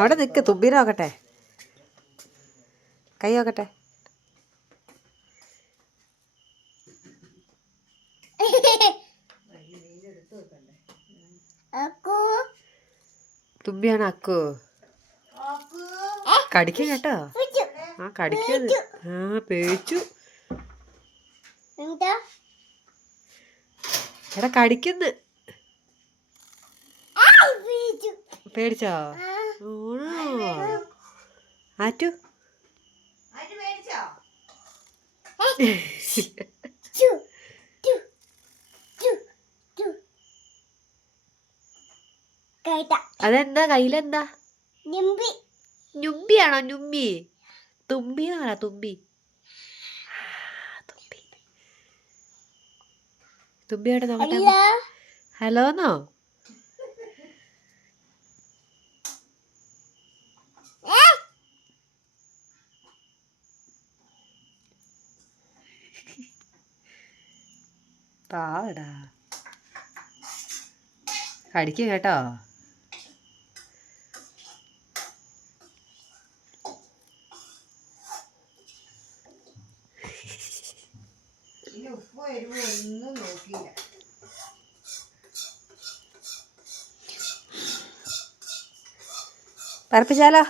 അവിടെ നിൽക്ക്, തുമ്പീനെ നോക്കട്ടെ, കൈ നോക്കട്ടെ. തുമ്പിയാണ് അക്കു. കടിക്കും കേട്ടോ. ആ കടിക്കത്. ആ പേടിച്ചു. എടാ കടിക്കുന്നു. പേടിച്ചോ? ആറ്റു അതെന്താ കയ്യിലെന്താ? ഞുമ്പിയാണോ? ഞുമ്പി തുമ്പി എന്നാ തുമ്പി. തുമ്പി തുമ്പിയോടെ നോക്കട്ടെ. ഹലോന്നോ? പാവടാ, കടിക്കും കേട്ടോ. പറപ്പിച്ചാലോ?